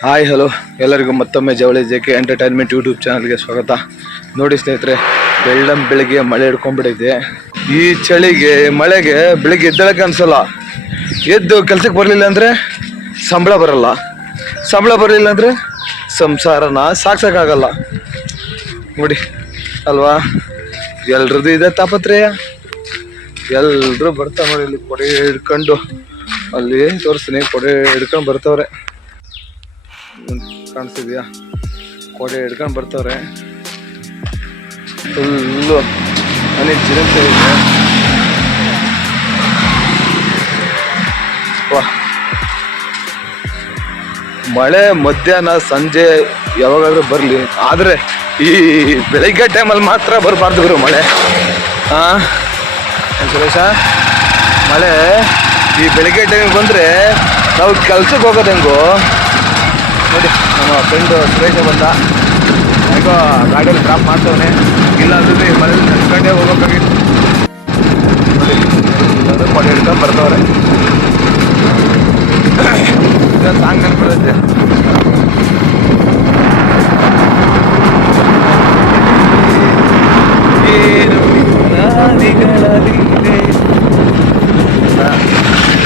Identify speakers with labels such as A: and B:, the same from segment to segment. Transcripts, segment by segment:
A: Hi, hello. ಎಲ್ಲರಿಗೂ ಮತ್ತೊಮ್ಮೆ ಜವಳಿ ಜೆ ಕೆ ಎಂಟರ್ಟೈನ್ಮೆಂಟ್ ಯೂಟ್ಯೂಬ್ ಚಾನಲ್ಗೆ ಸ್ವಾಗತ. ನೋಡಿ ಸ್ನೇಹಿತರೆ, ಬೆಳ್ಳಂ ಬೆಳಿಗ್ಗೆ ಮಳೆ ಹಿಡ್ಕೊಂಡ್ಬಿಟ್ಟಿದೆ. ಈ ಚಳಿಗೆ, ಮಳೆಗೆ ಬೆಳಿಗ್ಗೆ ಎದ್ದಳಕ್ಕೆ ಅನ್ಸಲ್ಲ. ಎದ್ದು ಕೆಲಸಕ್ಕೆ ಬರಲಿಲ್ಲ ಅಂದರೆ ಸಂಬಳ ಬರಲ್ಲ. ಸಂಬಳ ಬರಲಿಲ್ಲ ಅಂದರೆ ಸಂಸಾರನ ಸಾಕ್ಸೋಕ್ಕಾಗಲ್ಲ. ನೋಡಿ, ಅಲ್ವಾ? ಎಲ್ರದ್ದು ಇದೆ ತಾಪತ್ರಯ. ಎಲ್ಲರೂ ಬರ್ತಾವ ನೋಡಿ, ಇಲ್ಲಿ ಕೊಡೆ ಹಿಡ್ಕೊಂಡು. ಅಲ್ಲಿ ತೋರಿಸ್ತೀನಿ, ಕೊಡೆ ಹಿಡ್ಕೊಂಡು ಬರ್ತವ್ರೆ. ಕಾಣಿಸ್ತಿದ್ಯಾ ಕೋಟೆ ಹಿಡ್ಕೊಂಡು ಬರ್ತವ್ರೆ. ಫುಲ್ಲು ಮನೆ ಚಿರಂತೆ ಇದೆ. ಮಳೆ ಮಧ್ಯಾಹ್ನ ಸಂಜೆ ಯಾವಾಗಾದ್ರೂ ಬರಲಿ. ಆದರೆ ಈ ಬೆಳಗ್ಗೆ ಟೈಮಲ್ಲಿ ಮಾತ್ರ ಬರಬಾರ್ದು ಗುರು ಮಳೆ. ಹಾಂ ಸುರೇಶ? ಮಳೆ ಈ ಬೆಳಗ್ಗೆ ಟೈಮಿಗೆ ಬಂದರೆ ನಾವು ಕೆಲ್ಸಕ್ಕೆ ಹೋಗೋದು ಹೆಂಗೋ? ನೋಡಿ, ನಮ್ಮ ಫ್ರೆಂಡು ಸುರೇಶ ಬಂದ. ಯಾಕೋ ಗಾಡಿಯಲ್ಲಿ ಡ್ರಾಪ್ ಮಾಡ್ತವನೆ. ಇಲ್ಲ ಅಂದ್ರೆ ಮಳೆ ನಡ್ಕೊಂಡೇ ಹೋಗೋಕ್ಕಾಗಿತ್ತು ನೋಡಿ ಎಲ್ಲರೂ ಕೊಡೆ ಹಿಡ್ಕೊಂಡು ಬರ್ತವ್ರೆ. ಸಾಂಗ್ ನೆನ್ಪಿಡುತ್ತೆ ಏನು ನಾದಿಗಳಲಿದೆ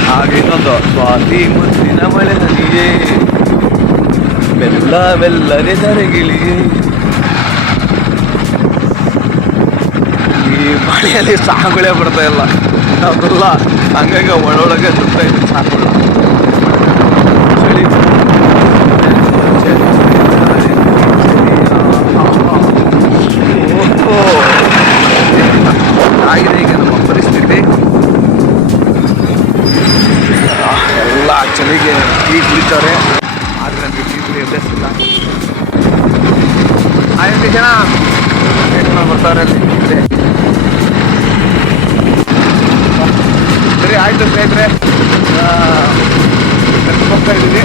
A: ಹಾಗೆ ಇನ್ನೊಂದು, ಸ್ವಾತಿ ಮುತ್ತಿನ ಮಳೆ ನದಿಯೇ ಬೆಲ್ಲ ಬೆಲ್ಲರೆ ಗಿಳಿ ಈ ಮಳೆಯಲ್ಲಿ ಸಾಗುಗಳೇ ಬರ್ತಾ ಇಲ್ಲ. ಅದೆಲ್ಲ ಹಂಗಾಗಿ ಒಳೊಳಗೆ ಸುತ್ತಾ ಇತ್ತು ಸಾಗುಗಳು ಚಳಿ ಈಗ ನಮ್ಮ ಪರಿಸ್ಥಿತಿ. ಎಲ್ಲ ಕುಡಿತಾರೆ ಆಯ್ತು ಜನ ಬರ್ತಾರೆ ಅಲ್ಲಿ. ಸರಿ ಆಯ್ತು ಸ್ನೇಹಿತರೆ. ಹೋಗ್ತಾ ಇದ್ದೀವಿ